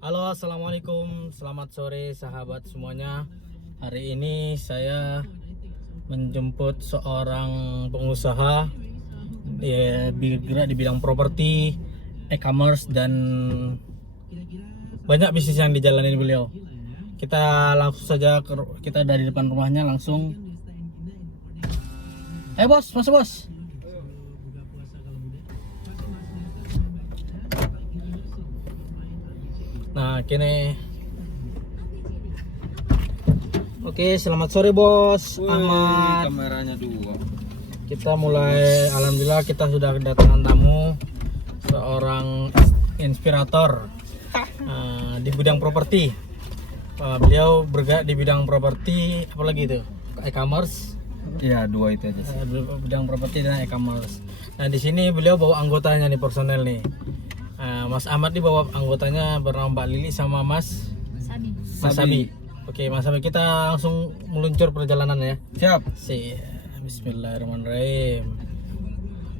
Halo, assalamualaikum, selamat sore sahabat semuanya. Hari ini saya menjemput seorang pengusaha bergerak di bidang properti, e-commerce dan banyak bisnis yang dijalani beliau. Kita langsung saja kita dari depan rumahnya langsung. Bos, masuk bos. Nah, kini. Oke, selamat sore bos. Ahmad. Kameranya dua. Kita mulai, alhamdulillah kita sudah kedatangan tamu, seorang inspirator di bidang properti. Beliau bergerak di bidang properti, apalagi itu, e-commerce. Iya, dua itu aja sih. Bidang properti dan e-commerce. Nah, di sini beliau bawa anggotanya nih, personel nih. Mas Ahmad nih bawa anggotanya bernama Mbak Lili sama Mas Sabi. Oke, Mas Sabi, kita langsung meluncur perjalanan ya. Siap. Bismillahirrahmanirrahim.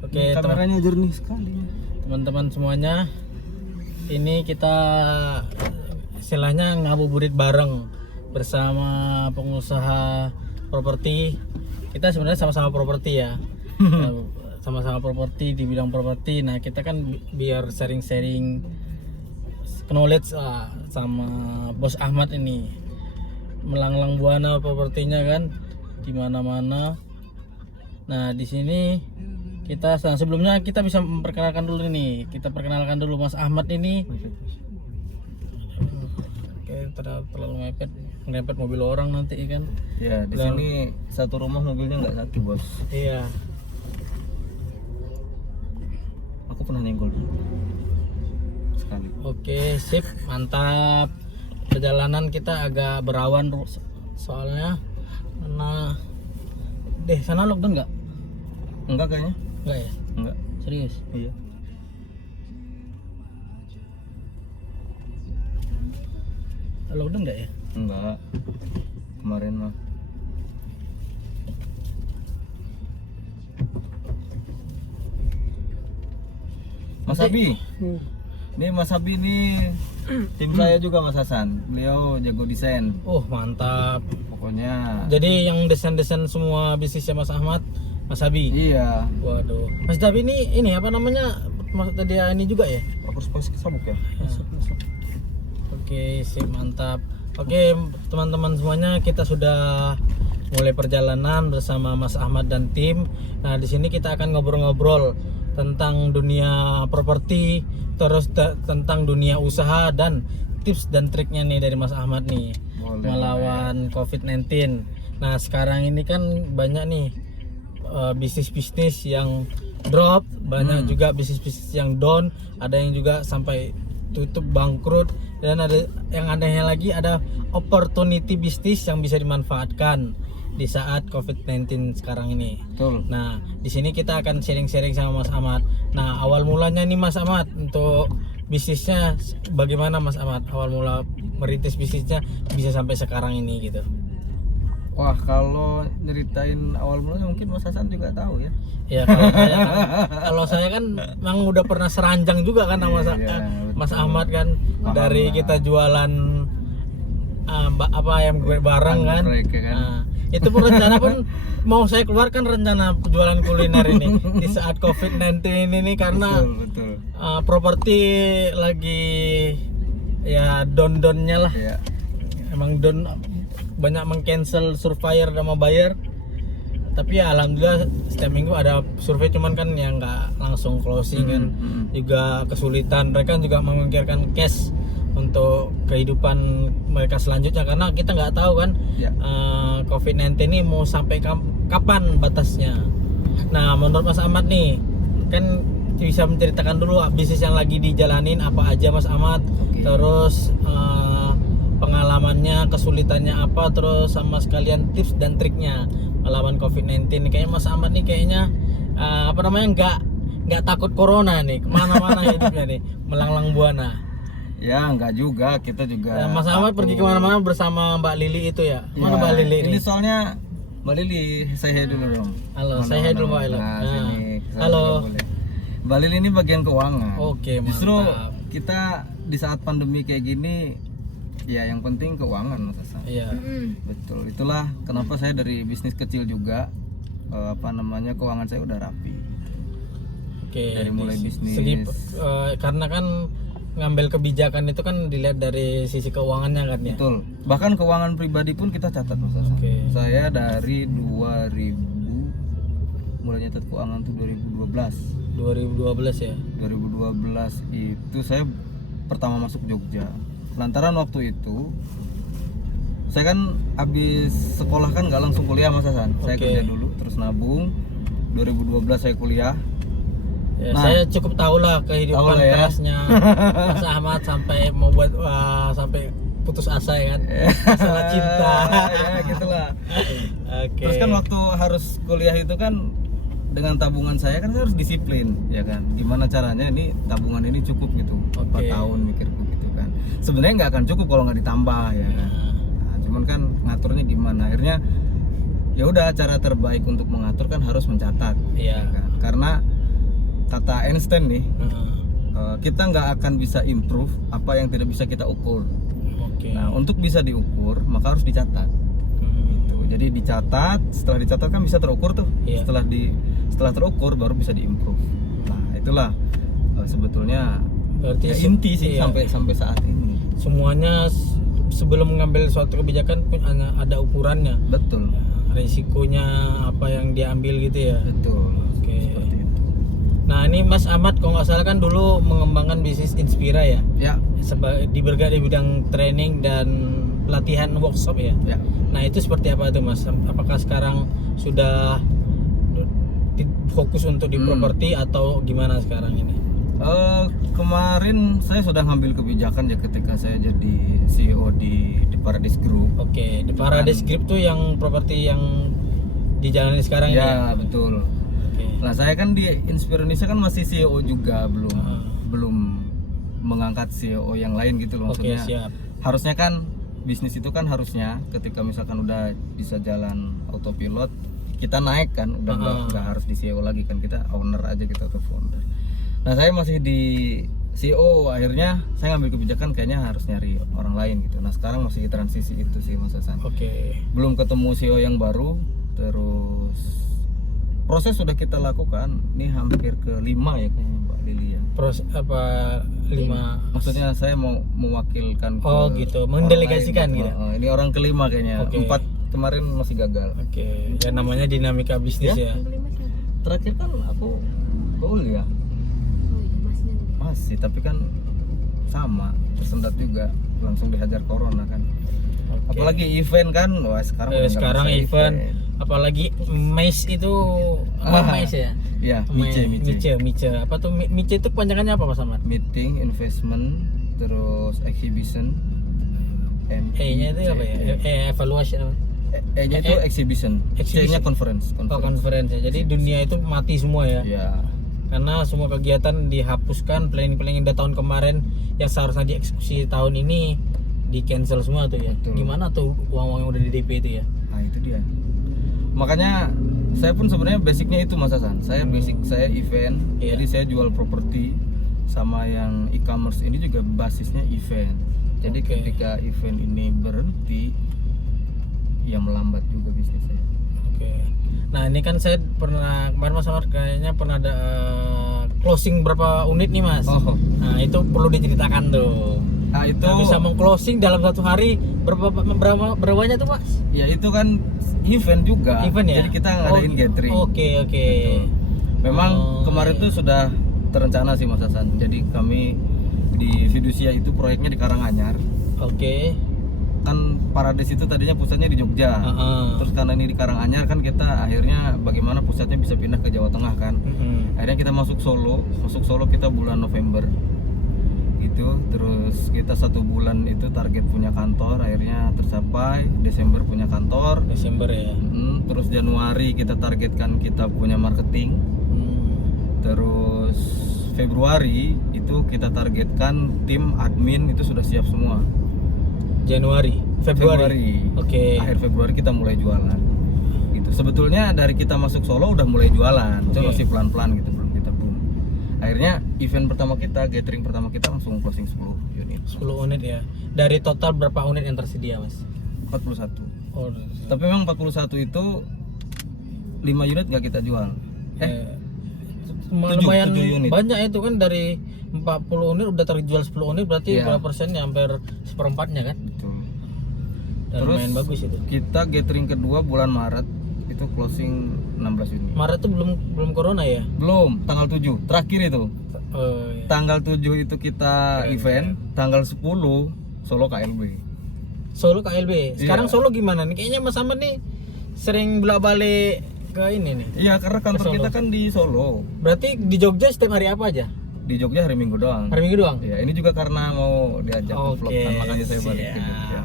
Oke, Kameranya jernih sekali. teman-teman semuanya, ini kita istilahnya ngabuburit bareng bersama pengusaha properti. Kita sebenarnya sama-sama properti ya. Sama-sama properti di bidang properti. Nah, kita kan biar sharing-sharing knowledge sama Bos Ahmad ini. Melanglang buana propertinya kan di mana-mana. Nah, di sini kita sebelumnya kita bisa memperkenalkan dulu nih. Kita perkenalkan dulu Mas Ahmad ini. Oke, terlalu mepet mobil orang nanti kan. Ya, di sini satu rumah mobilnya nggak satu, Bos. Iya. Aku pernah nyenggol sekali. Oke, sip, mantap. Perjalanan kita agak berawan soalnya karena sana lockdown nggak? Enggak kayaknya. Nggak ya? Enggak. Serius? Iya. Lockdown nggak ya? Enggak. Kemarin mah. Mas Abi. Ini Mas Abi nih tim saya juga Mas Hasan. Beliau jago desain. Oh, mantap. Pokoknya. Jadi yang desain-desain semua bisnisnya Mas Ahmad, Mas Abi. Iya. Waduh. Mas Abi ini apa namanya? Mas tadi ini juga ya? Aku spasi sabuk ya. Oke, sip, mantap. Oke, teman-teman semuanya, kita sudah mulai perjalanan bersama Mas Ahmad dan tim. Nah, di sini kita akan ngobrol-ngobrol tentang dunia properti, terus tentang dunia usaha dan tips dan triknya nih dari Mas Ahmad nih melawan COVID-19. Nah, sekarang ini kan banyak nih bisnis-bisnis yang drop, banyak juga bisnis-bisnis yang down, ada yang juga sampai tutup bangkrut, dan ada yang anehnya lagi ada opportunity bisnis yang bisa dimanfaatkan di saat COVID-19 sekarang ini. Betul. Nah, di sini kita akan sharing-sharing sama Mas Ahmad. Nah, awal mulanya nih Mas Ahmad untuk bisnisnya bagaimana Mas Ahmad? Awal mula merintis bisnisnya bisa sampai sekarang ini gitu. Wah, kalau nyeritain awal mulanya mungkin Mas Hasan juga tahu ya. Ya, kalau saya kan memang udah pernah seranjang juga kan sama Mas Ahmad kan. Dari kita jualan ayam goreng bareng kan. Nah, itu pun rencana pun mau saya keluarkan rencana jualan kuliner ini di saat COVID-19 ini karena betul. Properti lagi ya down-downnya lah. Iya. Emang down, banyak meng-cancel surveyor sama buyer. Tapi ya alhamdulillah setiap minggu ada survei, cuman kan yang nggak langsung closing kan. Juga kesulitan, mereka juga memikirkan cash untuk kehidupan mereka selanjutnya karena kita nggak tahu kan COVID-19 ini mau sampai kapan batasnya. Nah, menurut Mas Ahmad nih kan bisa menceritakan dulu bisnis yang lagi dijalanin apa aja Mas Ahmad. Terus pengalamannya, kesulitannya apa, terus sama sekalian tips dan triknya melawan COVID-19. Kayaknya Mas Ahmad nih kayaknya nggak takut corona nih, kemana-mana hidupnya nih, melanglang buana. Ya, enggak juga, kita juga. Mas Ahmad pergi kemana-mana bersama Mbak Lili itu ya? Mana Mbak Lili ini? Soalnya Mbak Lili, saya dulu dong. Halo, saya dulu Mbak Lili. Sini, halo. Mbak Lili ini bagian keuangan. Oke, mantap. Justru kita di saat pandemi kayak gini ya yang penting keuangan Mas Hasan. Iya. Betul, itulah kenapa saya dari bisnis kecil juga keuangan saya udah rapi. Oke. Dari mulai bisnis. Karena kan ngambil kebijakan itu kan dilihat dari sisi keuangannya kan ya. Betul. Bahkan keuangan pribadi pun kita catat Mas Hasan. Oke. Saya dari 2000 mulai nyatet keuangan tuh 2012. 2012 ya. 2012 itu saya pertama masuk Jogja. Lantaran waktu itu saya kan habis sekolah kan nggak langsung kuliah Mas Hasan. Saya Oke. kerja dulu terus nabung. 2012 saya kuliah. Ya, Nah. saya cukup tahu lah kehidupan Tahu lah ya. kerasnya Mas Ahmad sampai membuat sampai putus asa ya kan. Masalah cinta. Ya gitulah. Oke. Terus kan waktu harus kuliah itu kan dengan tabungan saya kan harus disiplin ya kan. Gimana caranya ini tabungan ini cukup gitu. 4 Oke. tahun mikirku gitu kan. Sebenarnya nggak akan cukup kalau nggak ditambah ya kan. Nah, cuman kan ngaturnya gimana? Akhirnya ya udah cara terbaik untuk mengatur kan harus mencatat. Iya. Ya kan? Karena kata Einstein nih, kita nggak akan bisa improve apa yang tidak bisa kita ukur. Oke. Nah, untuk bisa diukur maka harus dicatat. Gitu. Jadi dicatat, setelah dicatat kan bisa terukur tuh. Iya. Setelah terukur baru bisa diimprove. Nah, itulah sebetulnya Berarti ya inti sih iya. sampai saat ini. Semuanya sebelum mengambil suatu kebijakan pun ada ukurannya. Betul. Risikonya apa yang diambil gitu ya. Betul. Oke. Seperti itu. Nah ini Mas Ahmad kalau nggak salah kan dulu mengembangkan bisnis Inspira ya, Ya, bergerak di bidang training dan pelatihan workshop ya. ya. Nah itu seperti apa itu Mas? Apakah sekarang sudah fokus untuk di properti atau gimana sekarang ini? Kemarin saya sudah ngambil kebijakan ya ketika saya jadi CEO di Paradise Group. Oke, di Paradise Group tuh yang properti yang dijalani sekarang ini Ya, betul. Oke. Nah, saya kan di Inspira Indonesia kan masih CEO juga, belum mengangkat CEO yang lain gitu loh Oke, maksudnya. siap. Harusnya kan bisnis itu kan harusnya ketika misalkan udah bisa jalan autopilot, kita naik kan, udah nggak harus di CEO lagi kan, kita owner aja kita atau founder. Nah, saya masih di CEO, akhirnya saya ngambil kebijakan kayaknya harus nyari orang lain gitu. Nah, sekarang masih di transisi itu sih Mas Hasan. Oke. Belum ketemu CEO yang baru, terus proses sudah kita lakukan. Ini hampir ke 5 ya kayaknya Mbak Lili ya. Proses apa 5? Maksudnya saya mau mewakilkan Oh ke gitu, orang mendelegasikan lain, gitu. Ini orang kelima kayaknya. Oke. 4 kemarin masih gagal. Oke, ya namanya dinamika bisnis ya. Terakhir kan aku goal ya. Masih, tapi kan sama, tersendat juga, langsung dihajar corona kan. Oke. Apalagi event kan, wah sekarang udah nggak Sekarang bisa event, apalagi MICE itu MICE ya? Ya, Mice. Apa tuh Mice itu kepanjangannya apa Mas Ahmad? meeting, investment, terus exhibition. E-nya itu apa ya? Evaluation. E-nya itu exhibition. C-nya conference. Oh, conference ya. Jadi dunia itu mati semua ya. Ya. Karena semua kegiatan dihapuskan, planning-planning udah tahun kemarin yang seharusnya dieksekusi tahun ini di cancel semua tuh ya. Betul. Gimana tuh uang-uang yang udah di DP itu ya? Nah, itu dia. Makanya saya pun sebenarnya basicnya itu Mas Hasan. Saya event, Iya. jadi saya jual properti sama yang e-commerce ini juga basisnya event. Jadi Oke. ketika event ini berhenti, ya melambat juga bisnis saya. Oke. Nah ini kan saya pernah kemarin Mas Ahmad kayaknya pernah ada closing berapa unit nih Mas. Oh, Nah itu perlu diceritakan tuh. nah itu Nah, bisa meng-closing dalam satu hari berapa banyak tuh Mas? ya itu kan event juga. Event ya? Jadi kita ngadain gathering. Oke. Betul. Memang Oh, kemarin iya. tuh sudah terencana sih Mas Hasan. Jadi kami di Fidusia itu proyeknya di Karanganyar. Oke. Kan Paradise itu tadinya pusatnya di Jogja. Terus karena ini di Karanganyar kan kita akhirnya bagaimana pusatnya bisa pindah ke Jawa Tengah kan. Akhirnya kita masuk Solo kita bulan November gitu. Terus kita 1 bulan itu target punya kantor, akhirnya tercapai. Desember punya kantor. Desember ya. Terus Januari kita targetkan kita punya marketing. Terus Februari itu kita targetkan tim admin itu sudah siap semua. Februari. Oke. Akhir Februari kita mulai jualan. Gitu. Sebetulnya dari kita masuk Solo udah mulai jualan, cuma Oke. masih pelan-pelan gitu, belum kita boom. Akhirnya event pertama kita, gathering pertama kita langsung closing 10 unit. 10 unit ya. Dari total berapa unit yang tersedia, Mas? 41. Oh, Tapi memang 41 itu 5 unit nggak kita jual. lumayan 7 unit. banyak itu kan, dari 40 unit udah terjual 10 unit, berarti Iya. berapa persennya? Hampir seperempatnya kan? Betul. Dan Terus lumayan bagus itu. kita gathering kedua bulan Maret itu closing 16 unit. Maret tuh belum corona ya? Belum, tanggal 7. Terakhir itu. Oh, iya. Tanggal 7 itu kita event, tanggal 10 Solo KLB. Solo KLB. Sekarang Iya. Solo gimana nih? Kayaknya Mas Ahmad nih sering bolak-balik ke ini nih. Iya, karena kantor Solo. kita kan di Solo. Berarti di Jogja setiap hari apa aja? Di Jogja hari Minggu doang. Hari Minggu doang? Ya, ini juga karena mau diajak Oke, vlog kan, makanya saya balik ke siap. Jogja.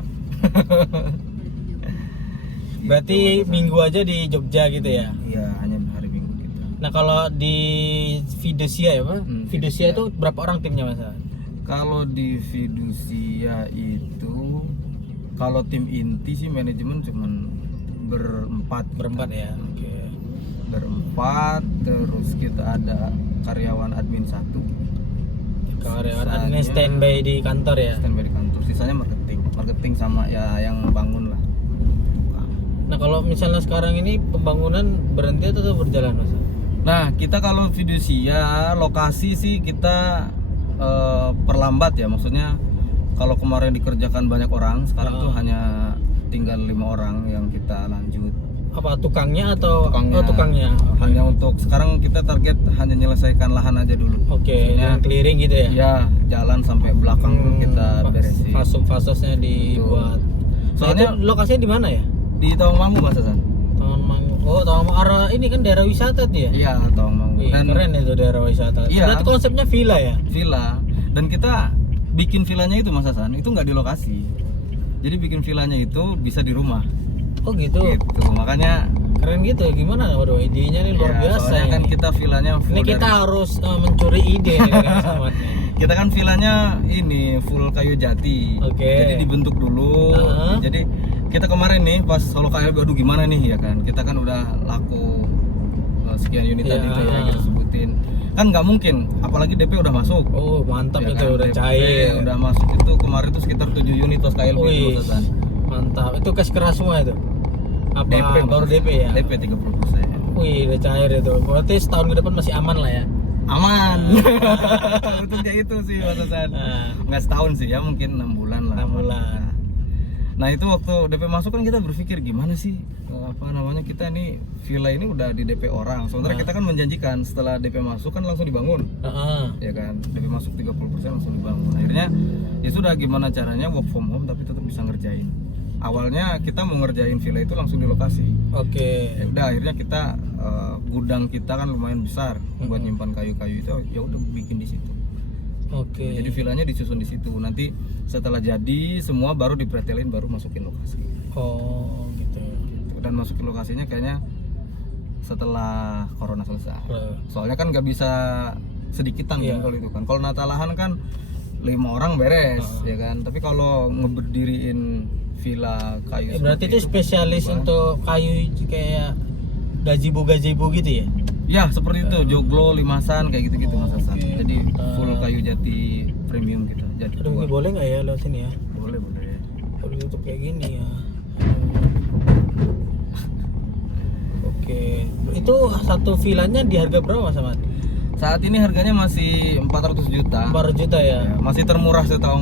Berarti Gitu, Minggu aja di Jogja gitu ya? Iya, hanya hari Minggu gitu. Nah kalau di Fidusia ya Pak? Fidusia Fidusia. itu berapa orang timnya Mas? Kalau di Fidusia itu, kalau tim inti sih manajemen cuman berempat. Berempat ya? Oke. Berempat, terus kita ada karyawan admin 1. Karyawan Sisanya- admin standby di kantor ya? Standby di kantor, sisanya marketing sama ya yang bangun lah. Nah kalau misalnya sekarang ini pembangunan berhenti atau tetap berjalan Mas? Nah, kita kalau Fidusia lokasi sih kita perlambat ya, maksudnya kalau kemarin dikerjakan banyak orang, sekarang tuh hanya tinggal 5 orang yang kita lanjut. Apa tukangnya atau Tukangnya. Oh, tukangnya? Hanya untuk sekarang kita target hanya menyelesaikan lahan aja dulu. Oke, Maksudnya, yang clearing gitu ya? ya jalan sampai belakang dulu kita beresin. Fasum-fasosnya dibuat. Soalnya Nah, itu lokasinya di mana ya? di Tawangmangu Mas Hasan. Tawangmangu. Oh, Tawangmangu arah ini kan daerah wisata tuh ya? Iya, Tawangmangu. Wih, keren itu daerah wisata. Iya. Berarti konsepnya villa ya? Villa, dan kita bikin villanya itu Mas Hasan itu nggak di lokasi, jadi bikin villanya itu bisa di rumah Oh gitu. gitu, makanya Keren gitu. Gimana? Waduh, idenya nih luar ya, biasa soalnya kan ini. kita villanya full Ini kita dari- harus mencuri ide nih dari Mas Ahmad nih. kita kan villanya ini full kayu jati. Oke. Jadi dibentuk dulu. Uh-huh. Jadi kita kemarin nih pas Solo KLB, aduh gimana nih ya kan, kita kan udah laku sekian unit Iya. tadi tuh ya kita sebutin, kan nggak mungkin, apalagi DP udah masuk. Oh, mantap Ya itu kan, udah DP cair. udah masuk itu kemarin tuh sekitar 7 unit pas KLB itu Wih, Mas Hasan. mantap. Itu cash keras semua itu. Apa baru DP ya? DP 30%. Wih, udah cair itu. Berarti setahun ke depan masih aman lah ya. Aman. Untuknya itu sih Mas Hasan. Nah, Nggak setahun sih ya, mungkin 6 bulan lah. 6 bulan. Nah itu waktu DP masuk kan kita berpikir gimana sih, apa namanya, kita ini villa ini udah di DP orang. Sementara kita kan menjanjikan setelah DP masuk kan langsung dibangun. heeh. Ya kan, DP masuk 30% langsung dibangun. Akhirnya ya sudah, gimana caranya work from home tapi tetap bisa ngerjain. Awalnya kita mau ngerjain villa itu langsung di lokasi. Oke. Ya udah, akhirnya kita gudang kita kan lumayan besar buat nyimpan kayu-kayu itu, ya udah bikin di situ. Oke. Jadi villanya disusun di situ. Nanti setelah jadi semua baru dipretelin, baru masukin lokasi. Oh, gitu. Dan masukin lokasinya kayaknya setelah corona selesai. Nah, Soalnya kan nggak bisa sedikitan Iya. kan kalau itu kan. Kalau natalahan kan 5 orang beres ya kan. Tapi kalau ngeberdiriin villa kayu berarti itu seperti spesialis gimana? untuk kayu kayak gazebo gitu ya? Ya seperti itu, joglo, limasan kayak gitu-gitu Mas Hasan. Oke. Jadi full kayu jati premium gitu. Jadi Aduh, ini boleh nggak ya lewat sini ya? boleh. Kalau ditutup kayak gini ya. Oke. Itu satu villanya di harga berapa Mas Ahmad? Saat ini harganya masih 400 juta. 4 juta ya? Ya, masih termurah setahun.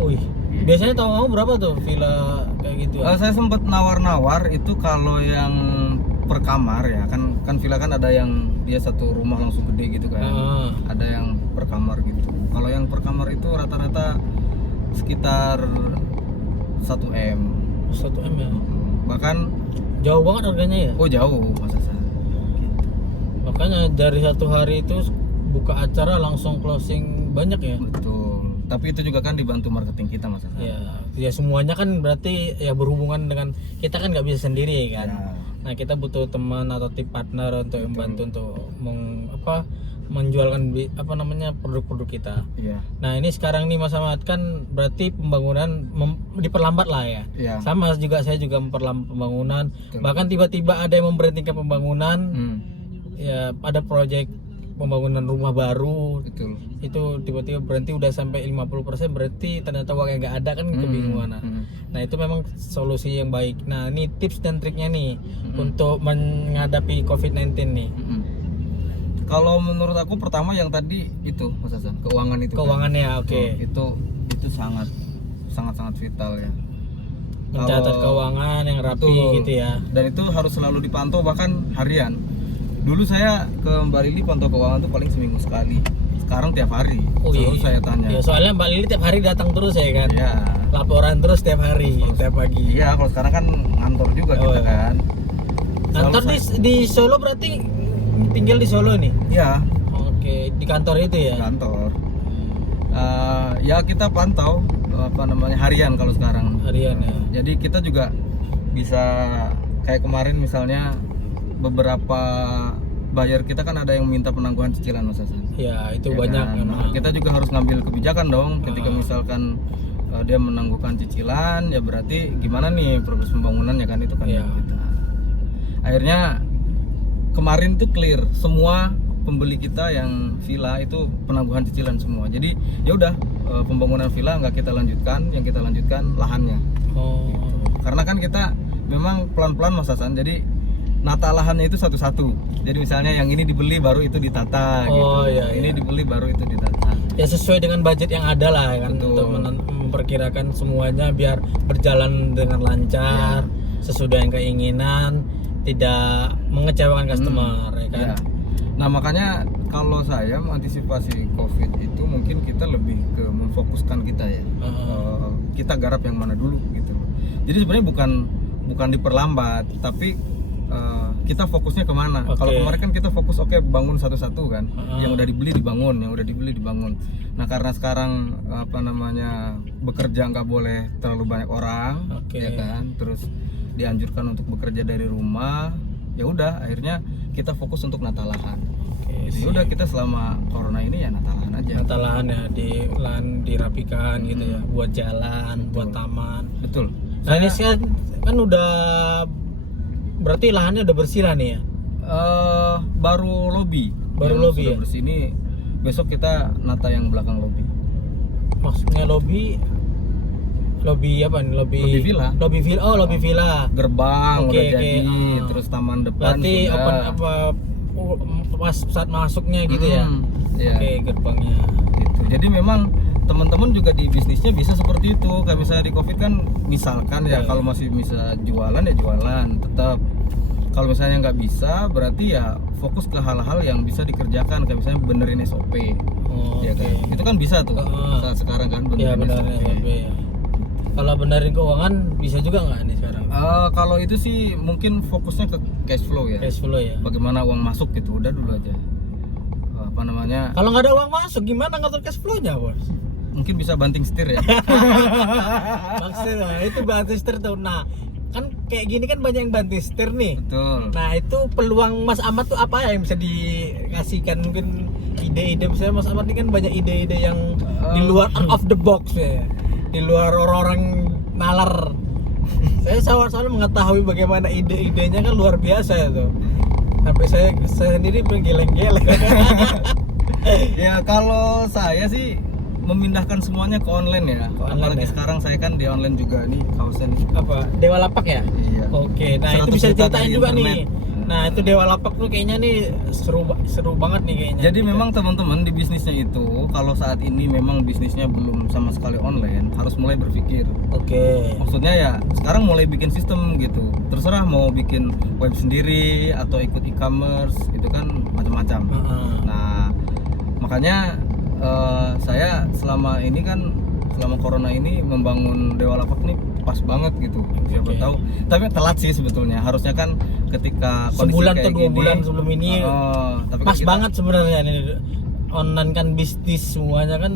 Wih. Biasanya tahu kamu berapa tuh villa kayak gitu? Saya sempat nawar-nawar itu kalau yang per kamar ya, kan villa kan ada yang dia satu rumah langsung gede gitu kan. Ah. Ada yang per kamar gitu. Kalau yang per kamar itu rata-rata sekitar 1M. 1M ya? Bahkan Jauh banget harganya ya? oh jauh Mas Hasan. Makanya dari satu hari itu buka acara langsung closing banyak ya? Betul. Tapi itu juga kan dibantu marketing kita Mas Hasan. Ya semuanya kan berarti ya berhubungan dengan kita kan nggak bisa sendiri kan. Ya. Nah kita butuh teman atau tim partner untuk membantu untuk menjualkan produk-produk kita. Iya. Nah ini sekarang nih Mas Ahmad kan berarti pembangunan diperlambat lah ya. Iya. Sama juga saya juga memperlambat pembangunan. Betul. Bahkan tiba-tiba ada yang memberhentikan pembangunan. Hmm. Ya ada proyek pembangunan rumah baru Betul. itu tiba-tiba berhenti udah sampai 50%, berarti ternyata uangnya nggak ada kan, kebingungan. Nah itu memang solusi yang baik. Nah ini tips dan triknya nih untuk menghadapi COVID-19 nih. Kalau menurut aku pertama yang tadi itu Mas Hasan, keuangan itu. Keuangannya, oke. Itu sangat vital ya. Mencatat keuangan yang rapi Betul. gitu ya. Dan itu harus selalu dipantau bahkan harian. Dulu saya ke Mbak Lili pantau keuangan tuh paling seminggu sekali. Sekarang tiap hari. Selalu saya tanya. Ya soalnya Mbak Lili tiap hari datang terus ya kan. Iya. Laporan terus tiap hari, tiap pagi. Iya, kalau sekarang kan ngantor juga kita kan. Kantor di Solo berarti tinggal di Solo nih? Iya. Oke, di kantor itu ya? Kantor. Ya kita pantau harian kalau sekarang. Harian ya. Jadi kita juga bisa kayak kemarin misalnya beberapa buyer kita kan ada yang minta penangguhan cicilan Mas Hasan. Ya, itu Ya banyak kan? memang. Kita juga harus ngambil kebijakan dong ketika misalkan dia menangguhkan cicilan, ya berarti gimana nih progres pembangunannya kan, itu kan Iya. kita. Akhirnya kemarin tuh clear semua pembeli kita yang villa itu penangguhan cicilan semua. Jadi ya udah pembangunan villa nggak kita lanjutkan, yang kita lanjutkan lahannya. Oh. Karena kan kita memang pelan-pelan Mas Hasan. Jadi nata lahannya itu satu-satu. Jadi misalnya yang ini dibeli baru itu ditata gitu. Iya, Ini iya. dibeli baru itu ditata. Ya sesuai dengan budget yang ada lah kan. Betul. Untuk memperkirakan semuanya biar berjalan dengan lancar, sesuai dengan keinginan, tidak mengecewakan customer ya kan. Ya. Nah makanya kalau saya mengantisipasi COVID itu mungkin kita lebih ke memfokuskan kita ya. Kita garap yang mana dulu gitu. Jadi sebenarnya bukan diperlambat, tapi kita fokusnya kemana? Oke. Kalau kemarin kan kita fokus bangun satu-satu kan, yang udah dibeli dibangun, Nah karena sekarang bekerja nggak boleh terlalu banyak orang, Oke. ya kan, terus dianjurkan untuk bekerja dari rumah, ya udah akhirnya kita fokus untuk nata lahan. Oke, Jadi udah kita selama corona ini ya nata lahan aja. Nata lahan ya, di lahan dirapikan gitu ya, buat jalan, buat taman. Betul. Nah ini kan udah, berarti lahannya udah bersih lah nih ya. Baru lobby. Baru yang lobby sudah ya? bersih ini, besok kita nata yang belakang lobby. Maksudnya lobby apa nih? Lobby villa. Lobby villa. Oh, lobby villa. Gerbang Oke, udah oke. jadi, terus taman depan Berarti sudah. pas saat masuknya gitu ya. Iya. Oke, gerbangnya. Gitu. Jadi memang teman-teman juga di bisnisnya bisa seperti itu. Kayak misalnya di Covid kan, misalkan ya kalau masih bisa jualan ya jualan tetap. Kalau misalnya nggak bisa, berarti ya fokus ke hal-hal yang bisa dikerjakan, kayak misalnya benerin SOP. Oh, Ya oke. kan? Itu kan bisa tuh. Heeh. Saat sekarang kan Ya benerin benar SOP. ya. Kalau benerin keuangan bisa juga nggak nih sekarang? Kalau itu sih mungkin fokusnya ke cash flow ya. Cash flow ya. Bagaimana uang masuk gitu, udah dulu aja. Kalau nggak ada uang masuk, gimana ngatur cash flow-nya, Bos? Mungkin bisa banting setir ya. Maksudnya itu banting setir tuh. Nah, kan kayak gini kan banyak yang banting setir nih. Betul. Nah, itu peluang Mas Ahmad tuh apa ya yang bisa dikasihkan, mungkin ide-ide. Misalnya Mas Ahmad ini kan banyak ide-ide yang di luar out of the box ya. Di luar orang-orang nalar. Saya selalu mengetahui bagaimana ide-idenya kan luar biasa ya tuh. Sampai saya sendiri menggeleng-geleng. Ya kalau saya sih memindahkan semuanya ke online ya. Online Apalagi ya? sekarang saya kan di online juga nih, kaosnya nih. Apa? Dewa Lapak ya? Iya. Oke, nah 100 itu bisa juta diceritain di juga internet. nih. Nah, itu Dewa Lapak tuh kayaknya nih seru banget nih kayaknya. Jadi memang teman-teman di bisnisnya itu, kalau saat ini memang bisnisnya belum sama sekali online, harus mulai berpikir. Oke. Maksudnya ya sekarang mulai bikin sistem gitu. Terserah mau bikin web sendiri atau ikut e-commerce, itu kan macam-macam. Nah, makanya saya selama corona ini membangun Dewa Lapak nih pas banget gitu. Siapa Oke. tahu. Tapi telat sih sebetulnya. Harusnya kan ketika kondisi Sebulan kayak atau 2 gini, bulan sebelum ini tapi pas kan kita- banget sebenarnya nih. Online kan bisnis semuanya kan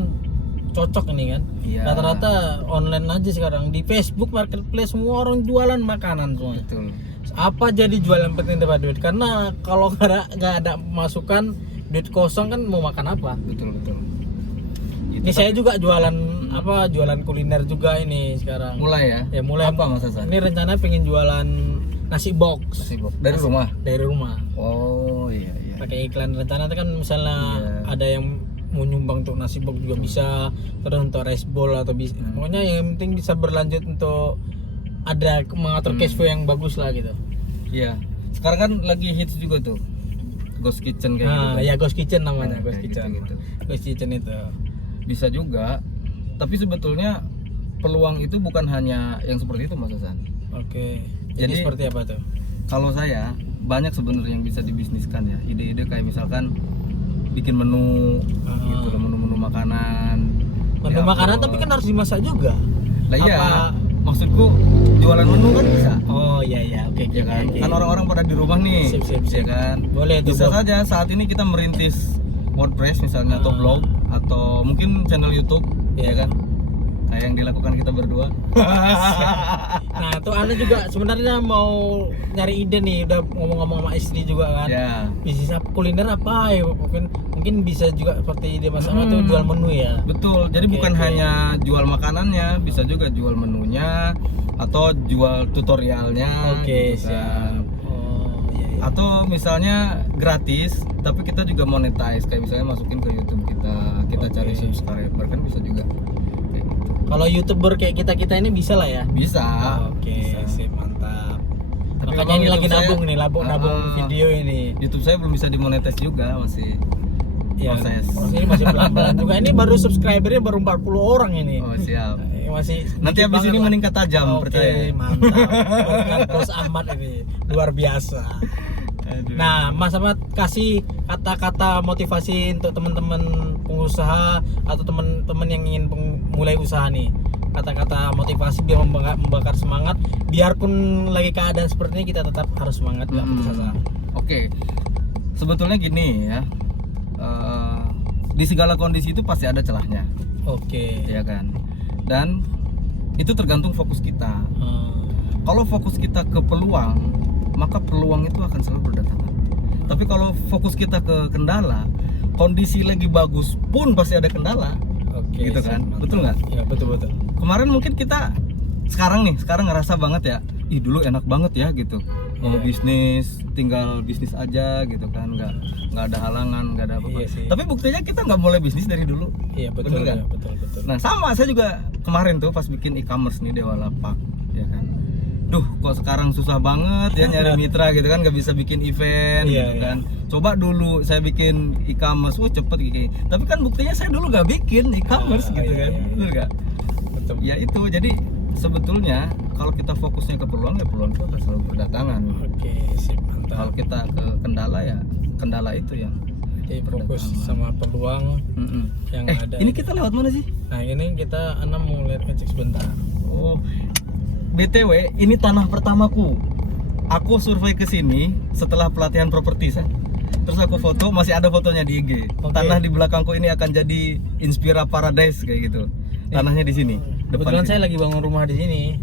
cocok ini kan. Iya. Rata-rata online aja sekarang di Facebook Marketplace, semua orang jualan makanan semua. Betul. Apa jadi jualan penting dapat duit? Karena kalau nggak ada masukan, duit kosong kan mau makan apa? Betul. Ini saya juga jualan kuliner juga ini sekarang. Mulai ya. Ya mulai. Apa Mas Hasan? Ini rencana pengen jualan nasi box. Nasi box dari rumah. Dari rumah. Oh iya. Pakai iklan rencana itu kan misalnya ada yang mau nyumbang untuk nasi box juga bisa, terus untuk rice bowl atau bisa. Pokoknya yang penting bisa berlanjut untuk ada mengatur cash flow yang bagus lah gitu. Iya. Sekarang kan lagi hits juga tuh Ghost Kitchen kayak gitu. Ya Ghost Kitchen namanya, Nah, Ghost Kitchen. gitu. Ghost Kitchen itu. Bisa juga. Tapi sebetulnya peluang itu bukan hanya yang seperti itu Mas Hasan. Oke. Jadi seperti apa tuh? Kalau saya banyak sebenarnya yang bisa dibisniskan ya. Ide-ide kayak misalkan bikin menu gitu loh, menu-menu makanan. Menu makanan tapi kan harus dimasak juga. Lah iya. Maksudku jualan menu kan bisa. Oh iya, oke. Ya kan? Kan orang-orang pada di rumah nih. Sip. Ya kan? Boleh tuh. Bisa saja saat ini kita merintis WordPress misalnya atau blog atau mungkin channel YouTube, ya kan? Kayak yang dilakukan kita berdua. Nah, tuh Anda juga sebenarnya mau nyari ide nih, udah ngomong-ngomong sama istri juga kan. Ya. Bisnis apa, kuliner apa ya? Mungkin bisa juga seperti ide Mas Ahmad tuh jual menu ya. Betul. Jadi bukan hanya jual makanannya, bisa juga jual menunya atau jual tutorialnya. Oke, gitu kan. siap. Oh, iya. Atau misalnya gratis, tapi kita juga monetize kayak misalnya masukin ke YouTube kita cari subscriber kan bisa juga. Kayak gitu. Kalau YouTuber kayak kita ini bisa lah ya. Bisa. Oke, sip, mantap. Tapi Makanya memang ini lagi YouTube nabung saya- nih, nabung video ini. YouTube saya belum bisa dimonetize juga, masih proses. Ini masih pelan-pelan juga. Ini baru subscribernya baru 40 orang ini. Oh siap. Masih Nanti sedikit habis banget ini lah. meningkat tajam, Oke, percaya. mantap. Dengan Bos Ahmad ini luar biasa. Aduh. Nah, Mas Ahmad kasih kata-kata motivasi untuk teman-teman pengusaha atau teman-teman yang ingin mulai usaha nih. Kata-kata motivasi biar membakar semangat, biarpun lagi keadaan seperti ini kita tetap harus semangat nggak putus asa. Oke. Sebetulnya gini ya. Di segala kondisi itu pasti ada celahnya, Oke. ya kan? Dan itu tergantung fokus kita. Kalau fokus kita ke peluang, maka peluang itu akan selalu berdatangan. Tapi kalau fokus kita ke kendala, kondisi lagi bagus pun pasti ada kendala. Oke. Gitu kan? Mantap. Betul nggak? Ya, betul. Kemarin mungkin kita sekarang ngerasa banget ya, dulu enak banget ya gitu. Mau bisnis, tinggal bisnis aja gitu kan, nggak ada halangan, nggak ada apa-apa. Iya sih. Tapi buktinya kita nggak mulai bisnis dari dulu. Iya, betul. Bener kan? Ya, betul. Nah sama, saya juga kemarin tuh pas bikin e-commerce nih Dewa Lapak, ya kan. Duh, kok sekarang susah banget ya nyari mitra gitu kan, nggak bisa bikin event Iya, gitu kan. Coba dulu saya bikin e-commerce, cepet gitu. Tapi kan buktinya saya dulu nggak bikin e-commerce gitu kan, bener nggak? Betul. Ya itu, jadi sebetulnya kalau kita fokusnya ke peluang ya peluang itu akan selalu berdatangan. Oke, sip, mantap. Kalau kita ke kendala ya kendala itu yang Oke, fokus sama peluang yang ada. Ini kita lewat mana sih? Nah, ini kita mau lihat ngecek sebentar. Oh, BTW, ini tanah pertamaku. Aku survei ke sini setelah pelatihan properti, San. Terus aku foto, masih ada fotonya di IG. Oke. Tanah di belakangku ini akan jadi Inspira Paradise kayak gitu. Tanahnya di sini. Kebetulan sini. saya lagi bangun rumah di sini.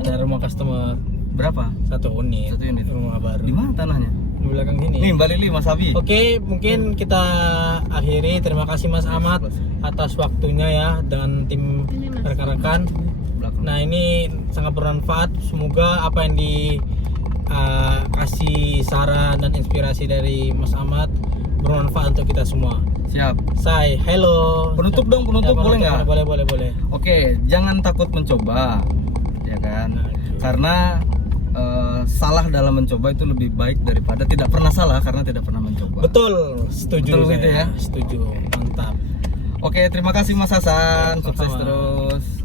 Ada rumah customer Berapa? 1 unit. 1 unit. Rumah baru. Di mana tanahnya? Di belakang sini. Nih, Mbak Lili, Mas Abi. Oke, mungkin kita akhiri. Terima kasih Mas Ahmad atas waktunya ya dengan tim rekan-rekan. Belakang. Nah, ini sangat bermanfaat. Semoga apa yang dikasih saran dan inspirasi dari Mas Ahmad bermanfaat untuk kita semua. Siap. Say hello. Penutup dong, penutup boleh nggak? Boleh. Oke, jangan takut mencoba, ya kan? Karena salah dalam mencoba itu lebih baik daripada tidak pernah salah karena tidak pernah mencoba. Betul, setuju. Betul gitu ya? Setuju, mantap. Oke, terima kasih Mas Hasan. Sukses Sama-sama. terus.